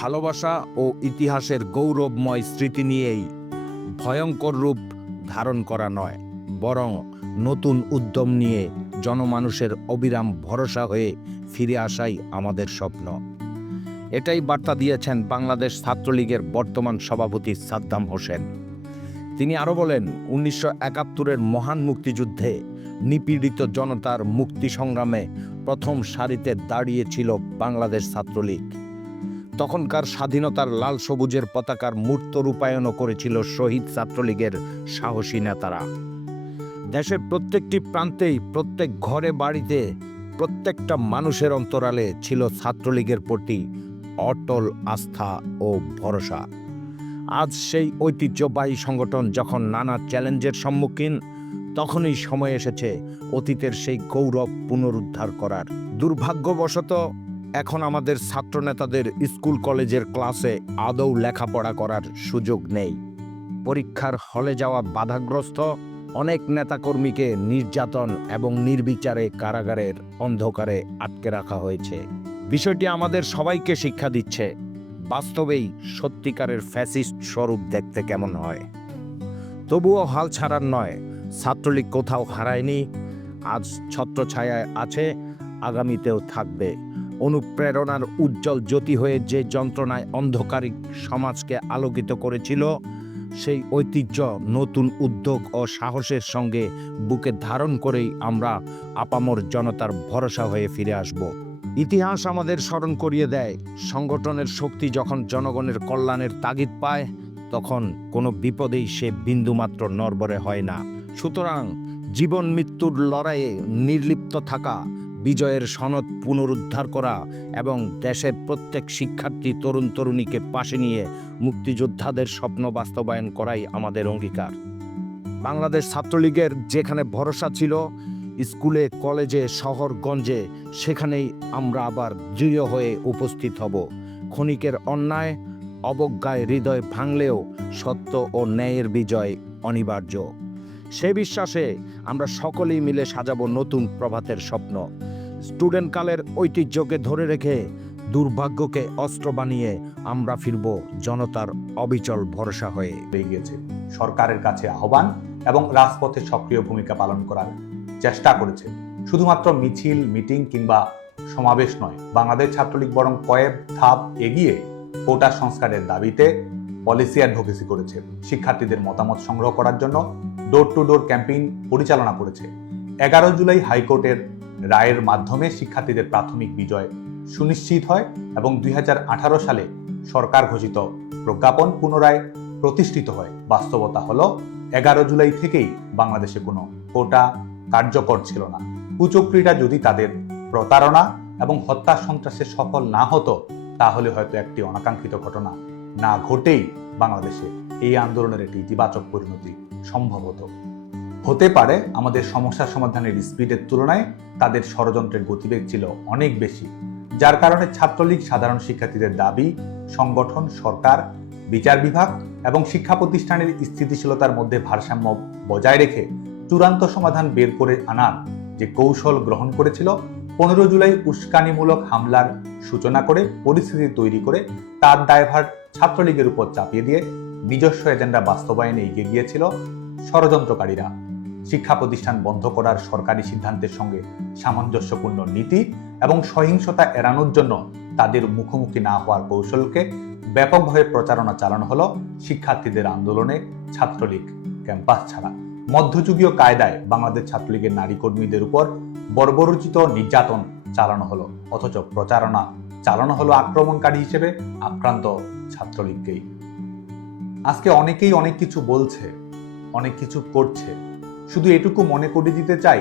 ভালোবাসা ও ইতিহাসের গৌরবময় স্মৃতি নিয়েই ভয়ঙ্কর রূপ ধারণ করা নয়, বরং নতুন উদ্যম নিয়ে জনমানুষের অবিরাম ভরসা হয়ে ফিরে আসাই আমাদের স্বপ্ন। এটাই বার্তা দিয়েছেন বাংলাদেশ ছাত্রলীগের বর্তমান সভাপতি সাদ্দাম হোসেন। তিনি আরও বলেন, উনিশশো একাত্তরের মহান মুক্তিযুদ্ধে নিপীড়িত জনতার মুক্তি সংগ্রামে প্রথম সারিতে দাঁড়িয়েছিল বাংলাদেশ ছাত্রলীগ। তখনকার স্বাধীনতার লাল সবুজের পতাকার মূর্ত রূপায়ণও করেছিল শহীদ ছাত্রলীগের সাহসী নেতারা। দেশের প্রত্যেকটি প্রান্তেই প্রত্যেক ঘরে বাড়িতে প্রত্যেকটা মানুষের অন্তরালে ছিল ছাত্রলীগের প্রতি অটল আস্থা ও ভরসা। আজ সেই ঐতিহ্যবাহী সংগঠন যখন নানা চ্যালেঞ্জের সম্মুখীন, তখনই সময় এসেছে অতীতের সেই গৌরব পুনরুদ্ধার করার। দুর্ভাগ্যবশত এখন আমাদের ছাত্রনেতাদের স্কুল কলেজের ক্লাসে আদৌ লেখাপড়া করার সুযোগ নেই। পরীক্ষার হলে যাওয়া বাধাগ্রস্ত অনেক নেতাকর্মীকে নির্যাতন এবং নির্বিচারে কারাগারের অন্ধকারে আটকে রাখা হয়েছে। বিষয়টি আমাদের সবাইকে শিক্ষা দিচ্ছে। বাস্তবেই সত্যিকারের ফ্যাসিস্ট স্বরূপ দেখতে কেমন হয়। তবুও হাল ছাড়ার নয়, ছাত্রলীগ কোথাও হারায়নি। আজ ছত্রছায়ায় আছে, আগামীতেও থাকবে। অনুপ্রেরণার উজ্জ্বল জ্যোতি হয়ে যে যন্ত্রণায় অন্ধকারিক সমাজকে আলোকিত করেছিল, সেই ঐতিহ্য নতুন উদ্যোগ ও সাহসের সঙ্গে বুকে ধারণ করেই আমরা আপামর জনতার ভরসা হয়ে ফিরে আসব। ইতিহাস আমাদের স্মরণ করিয়ে দেয়, সংগঠনের শক্তি যখন জনগণের কল্যাণের তাগিদ পায়, তখন কোনো বিপদেই সে বিন্দুমাত্র নরবরে হয় না। সুতরাং জীবন মৃত্যুর লড়াইয়ে নির্লিপ্ত থাকা বিজয়ের সনদ পুনরুদ্ধার করা এবং দেশের প্রত্যেক শিক্ষার্থী, তরুণ তরুণীকে পাশে নিয়ে মুক্তিযোদ্ধাদের স্বপ্ন বাস্তবায়ন করাই আমাদের অঙ্গীকার। বাংলাদেশ ছাত্রলীগের যেখানে ভরসা ছিল, স্কুলে, কলেজে, শহরগঞ্জে, সেখানেই আমরা আবার দৃঢ় হয়ে উপস্থিত হব। ক্ষণিকের অন্যায়, অবজ্ঞায় হৃদয় ভাঙলেও সত্য ও ন্যায়ের বিজয় অনিবার্য। সে বিশ্বাসে আমরা সকলেই মিলে সাজাবো নতুন প্রভাতের স্বপ্ন। স্টুডেন্ট কালের ঐতিহ্যকে ধরে রেখে দুর্ভাগ্যকে অস্ত্র বানিয়ে আমরা ফিরব জনতার অবিচল ভরসা হয়ে। গিয়েছে সরকারের কাছে আহ্বান এবং রাজপথে সক্রিয় ভূমিকা পালন করার চেষ্টা করেছে। শুধুমাত্র মিছিল, মিটিং কিংবা সমাবেশ নয়, বাংলাদেশ ছাত্রলীগ বরং কয়েক ধাপ এগিয়ে কোটা সংস্কারের দাবিতে পলিসি অ্যাডভোকেসি করেছে। শিক্ষার্থীদের মতামত সংগ্রহ করার জন্য ডোর টু ডোর ক্যাম্পেইন পরিচালনা করেছে। এগারো জুলাই হাইকোর্টের রায়ের মাধ্যমে শিক্ষার্থীদের প্রাথমিক বিজয় সুনিশ্চিত হয় এবং দুই হাজার আঠারো সালে সরকার ঘোষিত প্রজ্ঞাপন পুনরায় প্রতিষ্ঠিত হয়। বাস্তবতা হলো, এগারো জুলাই থেকেই বাংলাদেশে কোনো কোটা কার্যকর ছিল না। কুচক্রীরা যদি তাদের প্রতারণা এবং হত্যা সন্ত্রাসে সফল না হতো, তাহলে হয়তো একটি অনাকাঙ্ক্ষিত ঘটনা না ঘটেই বাংলাদেশে এই আন্দোলনের একটি ইতিবাচক পরিণতি সম্ভব হতো। হতে পারে আমাদের সমস্যা সমাধানের স্পিডের তুলনায় তাদের ষড়যন্ত্রের গতিবেগ ছিল অনেক বেশি, যার কারণে ছাত্রলীগ সাধারণ শিক্ষার্থীদের দাবি, সংগঠন, সরকার, বিচার বিভাগ এবং শিক্ষা প্রতিষ্ঠানের স্থিতিশীলতার মধ্যে ভারসাম্য বজায় রেখে চূড়ান্ত সমাধান বের করে আনার যে কৌশল গ্রহণ করেছিল, পনেরো জুলাই উস্কানিমূলক হামলার সূচনা করে, পরিস্থিতি তৈরি করে তার দায়ভার ছাত্রলীগের উপর চাপিয়ে দিয়ে নিজস্ব এজেন্ডা বাস্তবায়নে এগিয়ে গিয়েছিল ষড়যন্ত্রকারীরা। শিক্ষা প্রতিষ্ঠান বন্ধ করার সরকারি সিদ্ধান্তের সঙ্গে সামঞ্জস্যপূর্ণ নীতি এবং সহিংসতা এড়ানোর জন্য তাদের মুখোমুখি না হওয়ার কৌশলকে ব্যাপকভাবে প্রচারণা চালানো হলো শিক্ষার্থীদের আন্দোলনে ছাত্রলীগ ক্যাম্পাস ছাড়া। মধ্যযুগীয় কায়দায় বাংলাদেশ ছাত্রলীগের নারী কর্মীদের উপর বর্বরোচিত নির্যাতন চালানো হলো, অথচ প্রচারণা চালানো হলো আক্রমণকারী হিসেবে আক্রান্ত ছাত্রলীগকেই। আজকে অনেকেই অনেক কিছু বলছে, অনেক কিছু করছে শুধু এটুকু মনে করিয়ে দিতে চাই,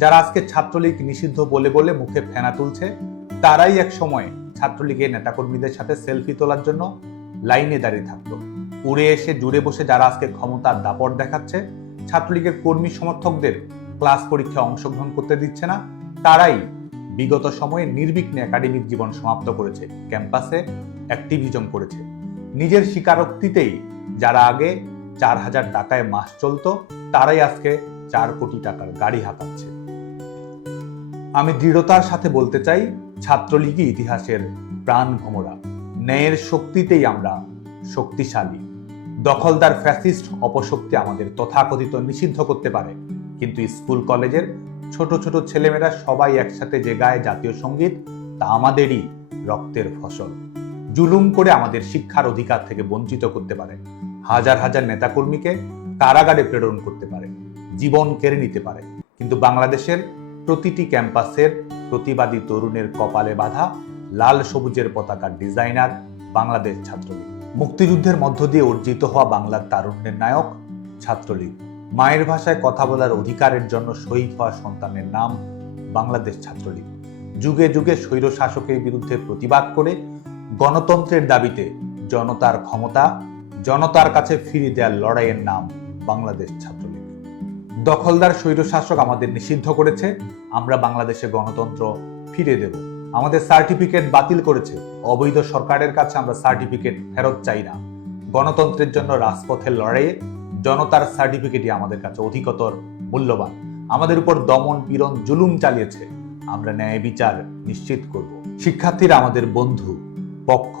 যারা আজকে ছাত্রলীগ নিষিদ্ধ বলে বলে মুখে ফেনা তুলছে, তারাই এক সময় ছাত্রলীগের নেতাকর্মীদের সাথে সেলফি তোলার জন্য লাইনে দাঁড়িয়ে থাকতো। উড়ে এসে জুড়ে বসে যারা আজকে ক্ষমতার দাপট দেখাচ্ছে, ছাত্রলীগের কর্মী সমর্থকদের ক্লাস পরীক্ষায় অংশগ্রহণ করতে দিচ্ছে না, তারাই বিগত সময়ে নির্বিঘ্নে একাডেমিক জীবন সমাপ্ত করেছে। ক্যাম্পাসে অ্যাক্টিভিজম করেছে। নিজের স্বীকারোক্তিতেই যারা আগে চার হাজার টাকায় মাস চলতো তারাই আজকে চার কোটি টাকার গাড়ি হাঁকাচ্ছে। আমি দৃঢ়তার সাথে বলতে চাই, ছাত্রলীগই ইতিহাসের প্রাণ ভোমরা। ন্যায়ের শক্তিতেই আমরা শক্তিশালী। দখলদার ফ্যাসিস্ট অপশক্তি আমাদের তথাকথিত নিষিদ্ধ করতে পারে, কিন্তু স্কুল, কলেজের ছোট ছোট ছেলেমেয়েরা সবাই একসাথে যে গায়ে জাতীয় সংগীত, তা আমাদেরই রক্তের ফসল। জুলুম করে আমাদের শিক্ষার অধিকার থেকে বঞ্চিত করতে পারে। হাজার হাজার নেতাকর্মীকে কারাগারে প্রেরণ করতে পারে, জীবন কেড়ে নিতে পারে। কিন্তু বাংলাদেশের প্রতিটি ক্যাম্পাসের প্রতিবাদী তরুণের কপালে বাঁধা, লাল সবুজের পতাকার ডিজাইনার বাংলাদেশ ছাত্রলীগ। মুক্তিযুদ্ধের মধ্য দিয়ে অর্জিত হওয়া বাংলার তারুণ্যের নায়ক ছাত্রলীগ। মায়ের ভাষায় কথা বলার অধিকারের জন্য শহীদ হওয়া সন্তানের নাম বাংলাদেশ ছাত্রলীগ। যুগে যুগে স্বৈর শাসকের বিরুদ্ধে প্রতিবাদ করে গণতন্ত্রের দাবিতে জনতার ক্ষমতা, জনতার কাছে ফিরিয়ে দেওয়ার লড়াইয়ের নাম বাংলাদেশ ছাত্রলীগ। দখলদার স্বৈরশাসক আমাদের নিষিদ্ধ করেছে, আমরা বাংলাদেশে গণতন্ত্র ফিরে দেব। আমাদের সার্টিফিকেট বাতিল করেছে, অবৈধ সরকারের কাছে আমরা সার্টিফিকেট ফেরত চাই না। গণতন্ত্রের জন্য রাজপথের লড়াইয়ে জনতার সার্টিফিকেটই আমাদের কাছে অধিকতর মূল্যবান। আমাদের উপর দমন পীড়ন জুলুম চালিয়েছে, আমরা ন্যায় বিচার নিশ্চিত করব। শিক্ষার্থীরা আমাদের বন্ধু, পক্ষ,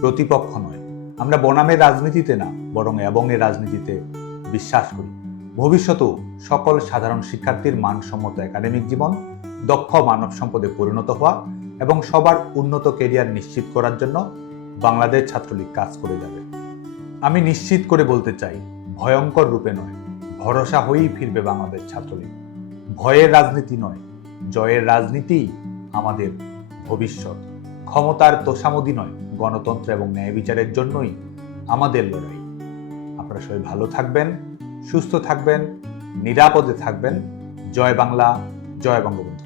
প্রতিপক্ষ নয়। আমরা বনামের রাজনীতিতে না, বরং এবং এর রাজনীতিতে বিশ্বাস করি। ভবিষ্যতেও সকল সাধারণ শিক্ষার্থীর মানসম্মত একাডেমিক জীবন, দক্ষ মানব সম্পদে পরিণত হওয়া এবং সবার উন্নত কেরিয়ার নিশ্চিত করার জন্য বাংলাদেশ ছাত্রলীগ কাজ করে যাবে। আমি নিশ্চিত করে বলতে চাই, ভয়ঙ্কর রূপে নয়, ভরসা হয়েই ফিরবে বাংলাদেশ ছাত্রলীগ। ভয়ের রাজনীতি নয়, জয়ের রাজনীতি আমাদের ভবিষ্যৎ। ক্ষমতার তোষামদি নয়, গণতন্ত্র এবং ন্যায় বিচারের জন্যই আমাদের লড়াই। আপনারা সবাই ভালো থাকবেন সুস্থ থাকবেন নিরাপদে থাকবেন। জয় বাংলা জয় বঙ্গবন্ধু।